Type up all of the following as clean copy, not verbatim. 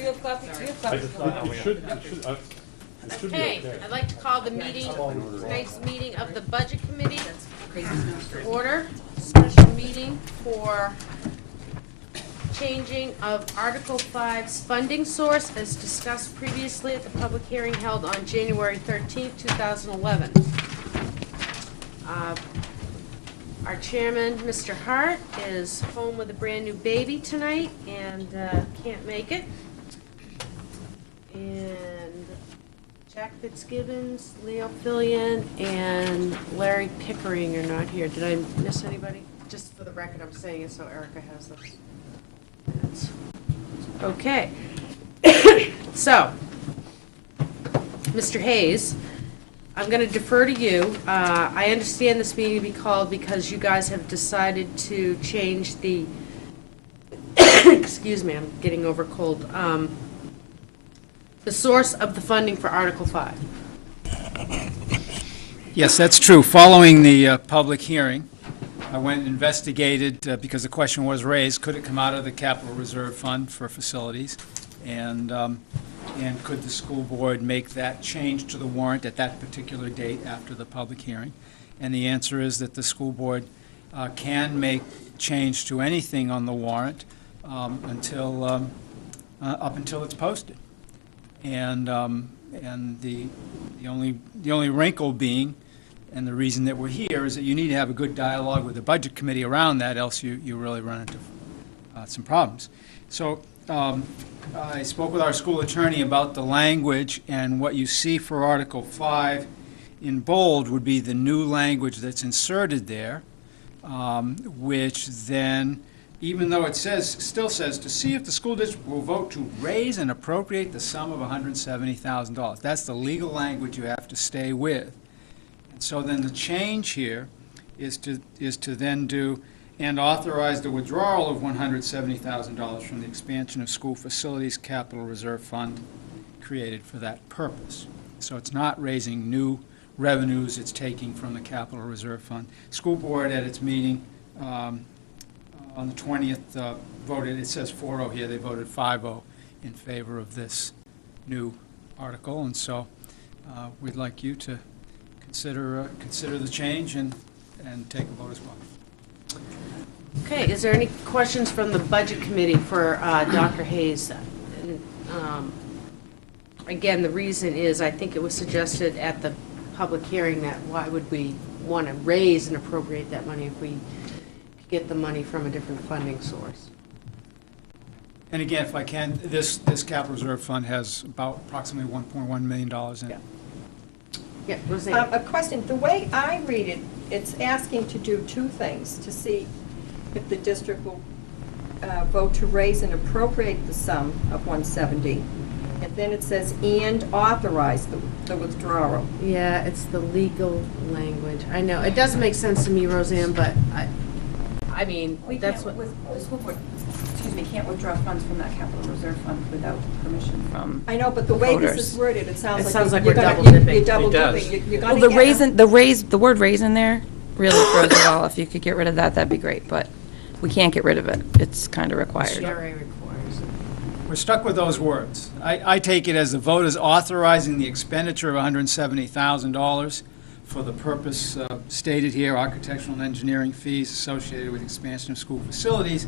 Do you have copies? Do you have copies? It should be Okay, okay. I'd like to call the meeting, tonight's meeting of the Budget Committee to order. Special meeting for changing of Article 5's funding source as discussed previously at the public hearing held on January 13th, 2011. Our chairman, Mr. Hart, is home with a brand new baby tonight and can't make it. And Jack Fitzgibbons, Leo Fillion, and Larry Pickering are not here. Did I miss anybody? Just for the record, I'm saying it so Erica has this. Okay. So, Mr. Hayes, I'm going to defer to you. I understand this meeting to be called because you guys have decided to change the, excuse me, I'm getting over cold, the source of the funding for Article 5. Yes, that's true. Following the public hearing, I went and investigated, because the question was raised, could it come out of the Capital Reserve Fund for facilities? And could the school board make that change to the warrant at that particular date after the public hearing? And the answer is that the school board can make change to anything on the warrant until up until it's posted. And the only wrinkle being, and the reason that we're here, is that you need to have a good dialogue with the budget committee around that, else you really run into some problems. So I spoke with our school attorney about the language, and what you see for Article 5 in bold would be the new language that's inserted there, which then, even though it still says, to see if the school district will vote to raise and appropriate the sum of $170,000. That's the legal language you have to stay with. And so then the change here is to then do, and authorize the withdrawal of $170,000 from the expansion of school facilities capital reserve fund created for that purpose. So it's not raising new revenues, it's taking from the capital reserve fund. School board at its meeting on the 20th voted, it says 4-0 here, they voted 5-0 in favor of this new article, and so we'd like you to consider the change and take a vote as well. Okay, is there any questions from the Budget Committee for Dr. Hayes? And, again, the reason is, I think it was suggested at the public hearing that why would we want to raise and appropriate that money if we get the money from a different funding source? And again, if I can, this capital reserve fund has about approximately $1.1 million in it. Yeah, Roseanne. A question, the way I read it, it's asking to do two things, to see if the district will vote to raise and appropriate the sum of $170, and then it says, and authorize the withdrawal. Yeah, it's the legal language. I know, it doesn't make sense to me, Roseanne, but I mean, that's what. The school board, can't withdraw funds from that capital reserve fund without permission from. I know, but the way this voters. is worded, it sounds It like sounds like you're we're gonna- double dipping. You're double It does. dipping. You're Well, gonna the word raise in there really throws it all. If you could get rid of that, that'd be great, but we can't get rid of it. It's kind of required. CRA requires it. We're stuck with those words. I take it as the voters authorizing the expenditure of $170,000 for the purpose stated here, architectural and engineering fees associated with expansion of school facilities,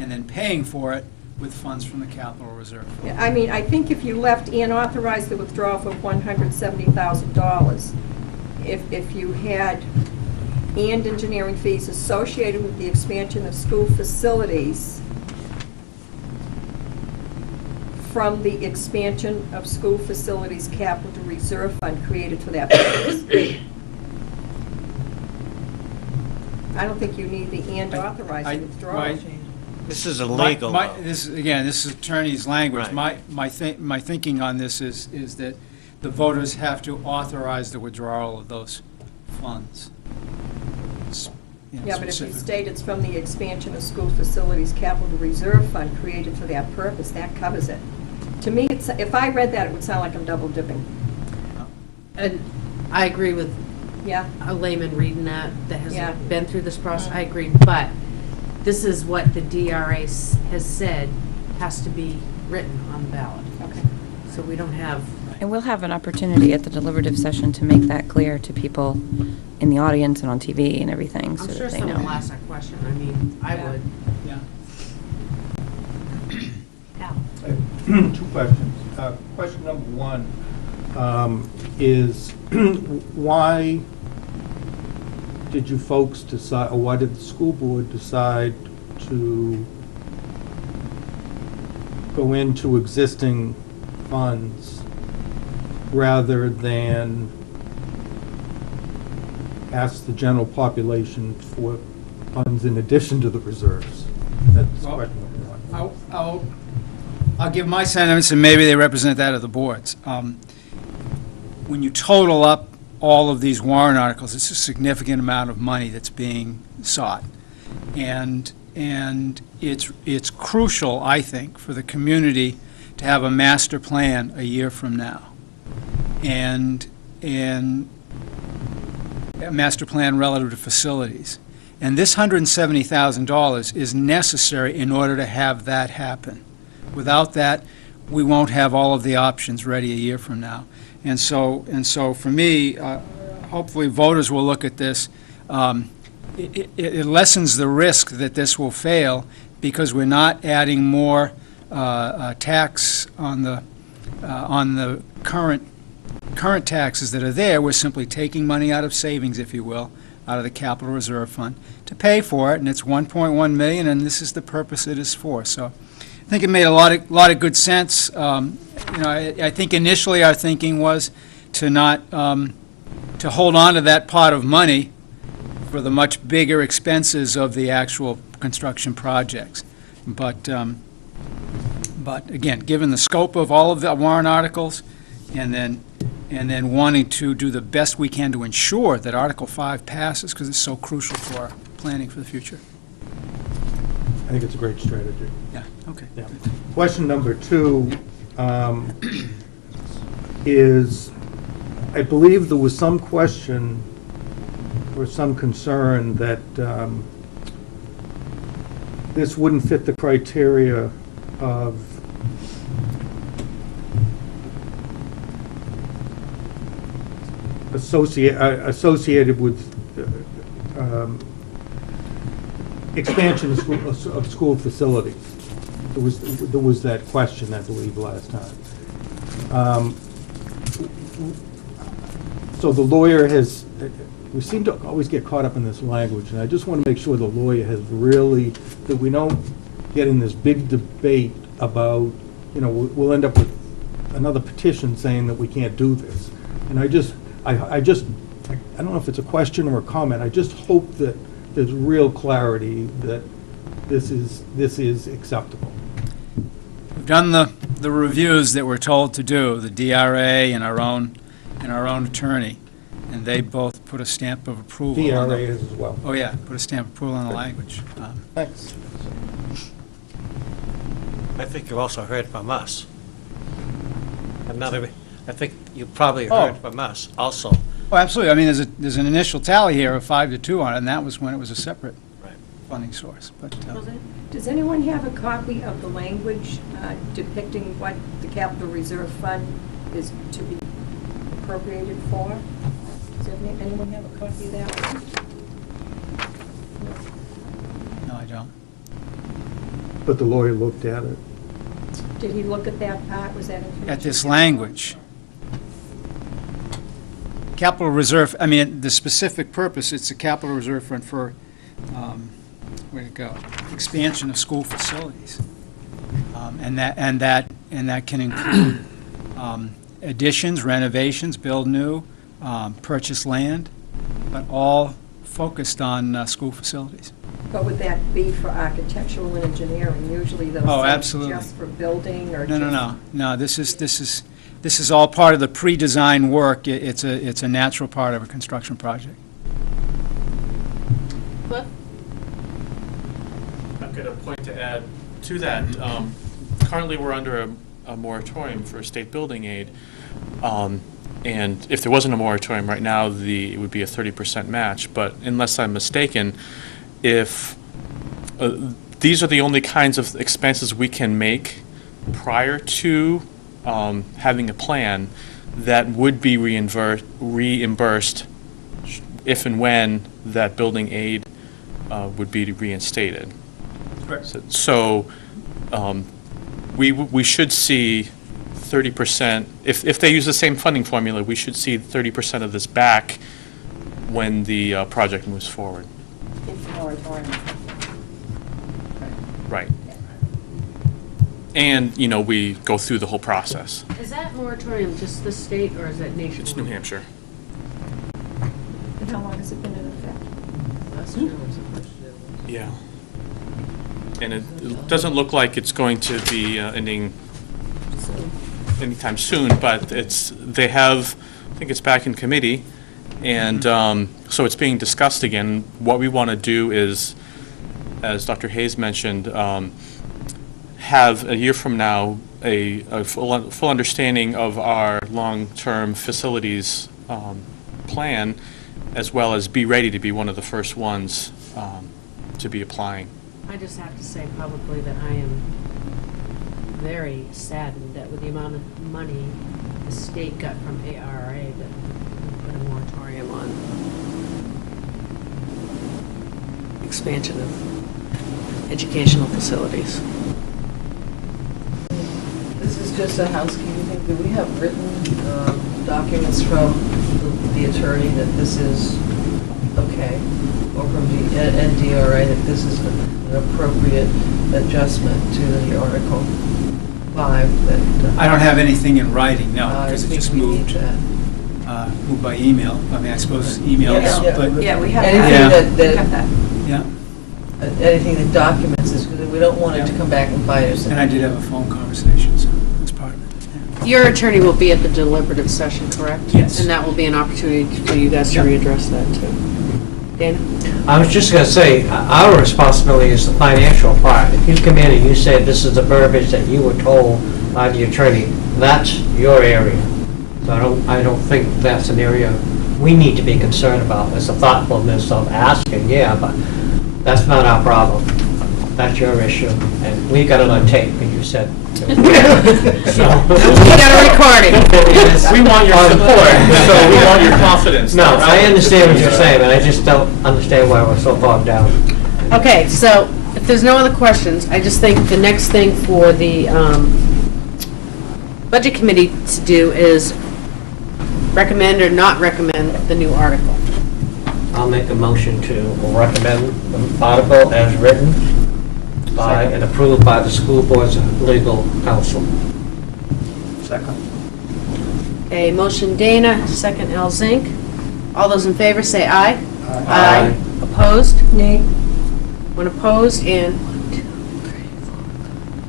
and then paying for it with funds from the capital reserve. Yeah, I mean, I think if you left and authorized the withdrawal of $170,000, if you had and engineering fees associated with the expansion of school facilities from the expansion of school facilities capital reserve fund created for that purpose. I don't think you need the and authorizing withdrawal. This is illegal. This is attorney's language. Right. My thinking on this is that the voters have to authorize the withdrawal of those funds. Yeah, but if you state it's from the expansion of school facilities capital reserve fund created for that purpose, that covers it. To me, if I read that, it would sound like I'm double dipping. And I agree with Yeah? a layman reading that Yeah. hasn't been through this process. I agree, but this is what the DRA has said has to be written on the ballot. Okay. So we don't have, And we'll have an opportunity at the deliberative session to make that clear to people in the audience and on TV and everything, so I'm sure that they someone will know. ask that question. I mean, I would. Yeah. Al? Two questions. Question number one is why did you folks decide, or why did the school board decide to go into existing funds rather than ask the general population for funds in addition to the reserves? That's Well, question number one. I'll give my sentiments, and maybe they represent that of the boards. When you total up all of these warrant articles, it's a significant amount of money that's being sought. And it's crucial, I think, for the community to have a master plan a year from now. And a master plan relative to facilities. And this $170,000 is necessary in order to have that happen. Without that, we won't have all of the options ready a year from now. And so for me, hopefully voters will look at this. It lessens the risk that this will fail because we're not adding more tax on the current taxes that are there. We're simply taking money out of savings, if you will, out of the capital reserve fund to pay for it, and it's $1.1 million, and this is the purpose it is for. So I think it made a lot of good sense. I think initially our thinking was to not to hold on to that pot of money for the much bigger expenses of the actual construction projects. But again, given the scope of all of the warrant articles, and then wanting to do the best we can to ensure that Article 5 passes, because it's so crucial to our planning for the future. I think it's a great strategy. Yeah, okay. Yeah. Question number two is, I believe there was some question or some concern that this wouldn't fit the criteria of associated with expansion of school facilities. There was that question, I believe, last time. So the lawyer has, we seem to always get caught up in this language, and I just want to make sure the lawyer has really, that we don't get in this big debate about, we'll end up with another petition saying that we can't do this. And I don't know if it's a question or a comment, I just hope that there's real clarity that this is acceptable. We've done the reviews that we're told to do, the DRA and our own attorney, and they both put a stamp of approval on DRA the... is as well. Oh, yeah, put a stamp of approval on the language. Thanks. I think you also heard from us. I think you probably Oh. heard from us also. Oh, absolutely. I mean, there's an initial tally here of 5-2 on it, and that was when it was a separate Right. funding source. But Does anyone have a copy of the language depicting what the capital reserve fund is to be appropriated for? Does anyone have a copy of that? no, I don't. But the lawyer looked at it. Did he look at that part? Was that information? At this language. Capital reserve, I mean, the specific purpose, it's a capital reserve fund for, where'd it go? Expansion of school facilities. And that can include additions, renovations, build new, purchase land, but all focused on school facilities. But would that be for architectural and engineering? Usually those Oh, things absolutely. just for building or No, just... no, no, no, this is all part of the pre-design work. It's a natural part of a construction project. Cliff? I've got a point to add to that. Currently, we're under a moratorium for state building aid. And if there wasn't a moratorium right now, it would be a 30% match. But unless I'm mistaken, if these are the only kinds of expenses we can make prior to having a plan that would be reimbursed if and when that building aid would be reinstated. Correct. So we should see 30%, if they use the same funding formula, we should see 30% of this back when the project moves forward. Into moratorium. Right. And, we go through the whole process. Is that moratorium just the state, or is that nationwide? It's New Hampshire. And how long has it been in effect? Last year was the first year. Yeah. And it doesn't look like it's going to be ending anytime soon, but they have, I think it's back in committee, and so it's being discussed again. What we want to do is, as Dr. Hayes mentioned, have a year from now a full understanding of our long-term facilities plan, as well as be ready to be one of the first ones to be applying. I just have to say publicly that I am very saddened that with the amount of money the state got from ARRA, that we put a moratorium on expansion of educational facilities. This is just a housekeeping thing. Do we have written documents from the attorney that this is okay? Or from the NDRA that this is an appropriate adjustment to the Article 5 that... I don't have anything in writing, no, I because it think just we need moved that. moved by email. I mean, I suppose email is, Yeah. but, Yeah, we have Anything that. Yeah. that, We have that. yeah. anything that documents this, because we don't want it to Yeah. come back and bite us. And I did have a phone conversation, so that's part of it. yeah. Your attorney will be at the deliberative session, correct? Yes. And that will be an opportunity for you guys to Yep. readdress that too. Dana? I was just going to say, our responsibility is the financial part. If you come in and you say this is the verbiage that you were told by the attorney, that's your area. So I don't think that's an area we need to be concerned about. It's the thoughtfulness of asking, yeah, but that's not our problem. That's your issue, and we got it on tape, as you said. We got a recording. We want your support, so we want your confidence. No, I understand what you're saying, but I just don't understand why we're so bogged down. Okay, so if there's no other questions, I just think the next thing for the Budget Committee to do is recommend or not recommend the new article. I'll make a motion to recommend the article as written by and approved by the school board's legal counsel. Second. A motion Dana, second Al Zink. All those in favor say aye. Aye. Opposed? Nay. One opposed and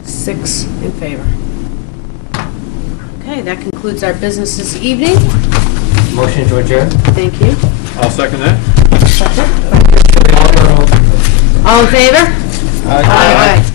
6 in favor. Okay, that concludes our business this evening. Motion to adjourn? Thank you. I'll second that. All in favor? Aye.